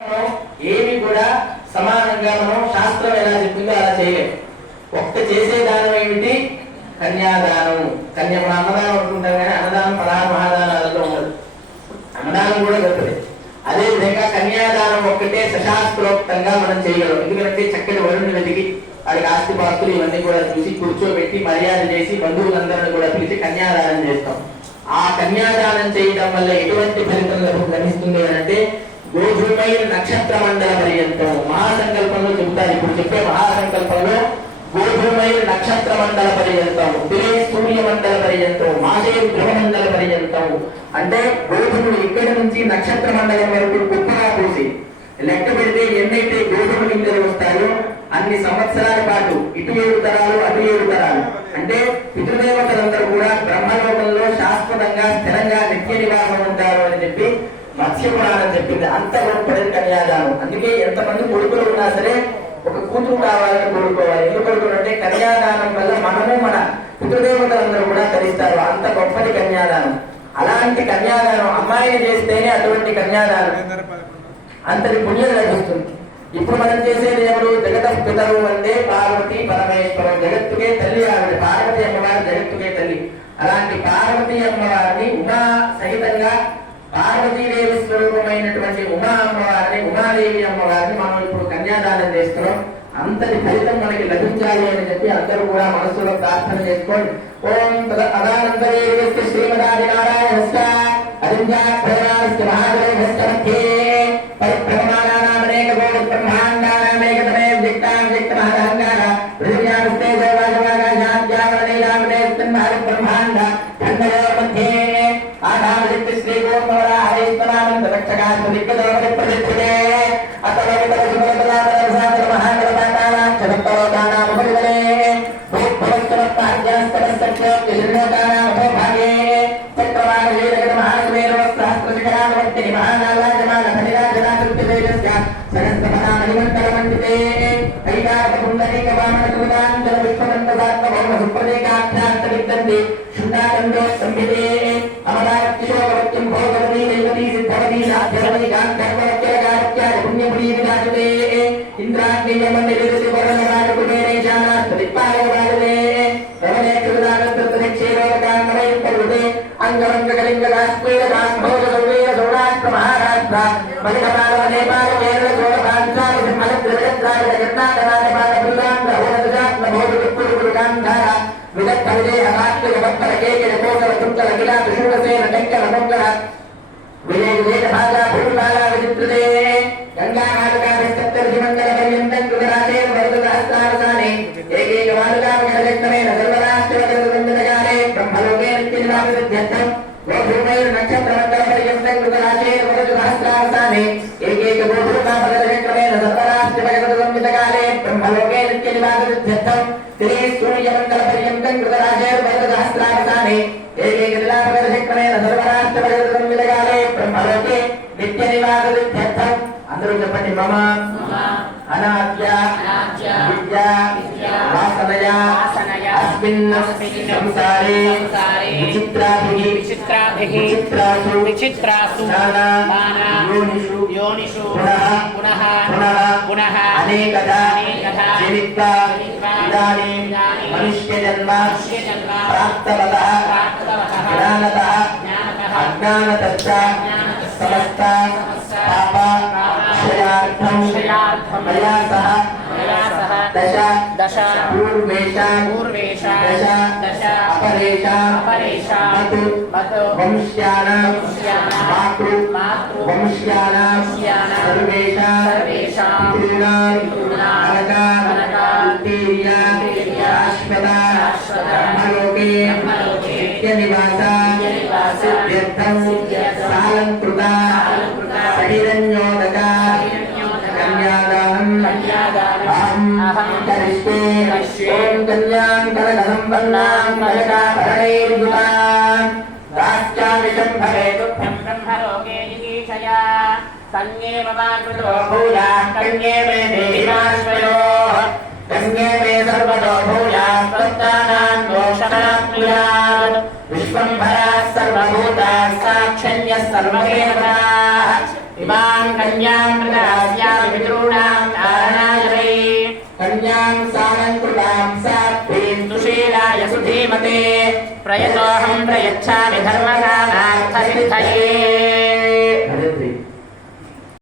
ఏమి కూడా సమానంగా మనం శాస్త్రం ఎలా చెప్పిందో అలా చేయలేము. ఒక్క చేసే దానం ఏమిటి? కన్యాదానం. మనం అన్నదానం అనుకుంటాం కానీ అన్నదానం పదహారు మహాదానాలలో ఉండదు. అన్నదానం కూడా గొప్పది. అదే విధంగా కన్యాదానం ఒక్కటే సశాస్త్రోక్తంగా మనం చేయగలం. ఎందుకంటే చక్కటి వరుణ్ణి వెతికి వాడికి ఆస్తిపాస్తులు ఇవన్నీ కూడా చూసి కూర్చోబెట్టి మర్యాద చేసి బంధువులందరినీ కూడా పిలిచి కన్యాదానం చేస్తాం. ఆ కన్యాదానం చేయడం వల్ల ఎటువంటి ఫలితం లభిస్తుంది అంటే గోధుమైన నక్షత్ర మండల పర్యంతం మహాసంకల్పంలో చెబుతారు. ఇప్పుడు చెప్పే మహాసంకల్పంలో గోధుమైన నక్షత్ర మండల పర్యంతం, సూర్య మండల పర్యంతం, మాసే గృహ మండల పర్యంతం అంటే గోధుమలు ఇక్కడి నుంచి నక్షత్ర మండలం వరకు కుప్పగా పూసి లెక్క పెడితే ఎన్నైతే గోధుమ గింజలు వస్తాయో అన్ని సంవత్సరాల పాటు ఇటు 7 తరాలు అటు 7 తరాలు అంటే పితృదేవతలందరూ కూడా బ్రహ్మలోకంలో శాశ్వతంగా స్థిరంగా నిత్య నివాసం ఉంటారు అని చెప్పి మత్స్యపురాణం చెప్పింది. అంత గొప్పది కన్యాదానం. అందుకే ఎంతమంది కొడుకులు ఉన్నా సరే ఒక కూతురు కావాలని కోరుకోవాలి. ఎందుకు కోరుకోవాలంటే కన్యాదానం వల్ల మనము మన పితృదేవతలందరూ కూడా తరిస్తారు. అంత గొప్పది కన్యాదానం. అలాంటి కన్యాదానం అమ్మాయిని చేస్తేనే అటువంటి కన్యాదానం అంతటి పుణ్యం లభిస్తుంది. ఇప్పుడు మనం చేసేది ఎవరు? జగత పితరు అంటే పార్వతి పరమేశ్వరం. జగత్తుకే తల్లి ఆవిడ. పార్వతి అమ్మవారి జగత్తుకే తల్లి. అలాంటి పార్వతి అమ్మవారిని ఉమా సహితంగా పార్వతీదేవి స్వరూపమైనటువంటి ఉమా అమ్మవారిని, ఉమాదేవి అమ్మవారిని మనం ఇప్పుడు కన్యాదానం చేస్తున్నాం. అంతటి ఫలితం మనకి లభించాలి అని చెప్పి అందరూ కూడా మనస్సులో ప్రార్థన చేసుకోండి. ఓం తదానంతరేయస్య శ్రీమదాది నారాయణస్య అరింజాక్షరాస్య మహాదేవస్య మధ్యే పరిభ్రమమానానామనేక కోటి బ్రహ్మాండానామేకతమే వ్యక్తాం వ్యక్తమహదహంకార పృథివ్యాస్తే దేవాజవాగాజాత్యావరణీలామనేస్మిన్ మహద్ బ్రహ్మాండ ఖండయోర్ మధ్యే ఆధామశక్తి శ్రీ గోర్మవరాహైస్తనానంద రక్షకాస్మదిగ్గదోపరి ప్రతిష్ఠితే అతలోకితర సుమలతలాతరసాతర మహాగణపాతానాక్షరత్తలోకానామపరివలే భూభవస్తరస్తార్యాస్తరసత్యోక్తిర్లోకానామభోభాగే చక్రవాణవీరగణ మహాకుమేరవస్త్రాస్త్రశిఖరానువర్తిని మహానాలాజమానఫలిరాజనాకృత్యవేదస్య సహస్రమహామణిమంతరమండితే హరికారపుండరీకవామనకృతాంజల విశ్వనందసాత్మభౌమ సుప్రదేకాఖ్యాస్తవిద్దంతి శుద్ధాకండో సంవిదే అమరావత్యోగవత్యం భోగవతీ దైవతీ సిద్ధవతీ సాధ్యవతీ గాంధర్వత్యరగారత్యాయ పుణ్యపురీ విరాజతే ఇంద్రాగ్నియమన్నిరిసి వర్ణనారకుమేరేశానాస్తదిప్పాలయవాలే రమణే కృతానందృతనిక్షేరోగాన్నవైపరుదే అంగరంగకలింగరాస్పీడరాస్భోజసౌవేర సౌరాష్ట్ర మహారాష్ట్ర మలికపాలవ నేపాల కేరళ చోళపాంచాలి సింహళ త్రిజగత్రావిడ కర్ణాటకాల బృందాంధ్ర ఓనజాత్మ భోజపురుడు గాంధార విదగ్ధ విజయ భాత్రిక భక్తల కేకల కోసల కుంతల గిలా త్రిశూలసేన టెంకల మొక్కల విజయ విజయ భాజా భూపాల విచిత్రదే గంగామాతకాభిస్తర్జిమంగళ పర్యంతం కృతరాజేన వరదసహస్రావసానే ఏకైకమాలుగామగణజక్తమేన సర్వరాష్ట్రవగరదుగంధగారే బ్రహ్మలోకే నిత్యనివాససిద్ధ్యర్థం గోధూమైర్ నక్షత్రమండల పర్యంతం కృతరాజేన వరదసహస్రావసానే ఏకైకగోధూమాపగణజక్తమేన సర్వరాష్ట్రవగరదుగంధగారే బ్రహ్మలోకే నిత్యనివాససిద్ధ్యర్థం శ్రీ సూర్యమండల పర్యంతం కృతరాజేన వరదసహస్రావసానే ఏకైకదిలాపగణజక్తమేన సర్వరాష్ట్రవగరదుగంధగారే బ్రహ్మలోకే నిత్యనివాససిద్ధ్యర్థం. అందరూ చెప్పండి. మమ అనాద్య విద్యా వాసనయా అస్మిన్ సంసారే విచిత్రాసు నానా యోనిషు పునః అనేకదా జీవిత్వా ఇదానీం మనుష్యజన్మ ప్రాప్తవతః జ్ఞానతః అజ్ఞానతశ్చ సమస్త పాప క్షయార్థం మయా సహ దశ పూర్వేషాం దశ అపరేషాం మతు వంశ్యానాం మాతృ వంశ్యానాం సర్వేషాం పితॄణాం శాశ్వత బ్రహ్మలోకే నిత్యనివాస సిద్ధ్యర్థం సాలంకృత సహిరణ్యోదక కన్యాదానం అహం కరిష్యే. ఓం కన్యాం కనకసంపన్నాం కనకాభరణైర్యుతాం దాస్యామి శంభవే తుభ్యం బ్రహ్మలోకే జిగీషయా కన్యే మమాకృతో భూయాః కన్యే మే దేహిమాశ్వయోః కన్యే మే సర్వతో భూయాః స్వస్థానాన్ దోషమాప్నుయాత్ విశ్వంభరాः సర్వభూతాः సాక్షణ్యः సర్వదేవతాः इमां कन्यां प्रदास्यामि पितॄणां कारणाय वै कन्यां सालङ्कृतां सात्वीं सुशीलाय सुधीमते प्रयतोऽहं प्रयच्छामि धर्मकामार्थसिद्धये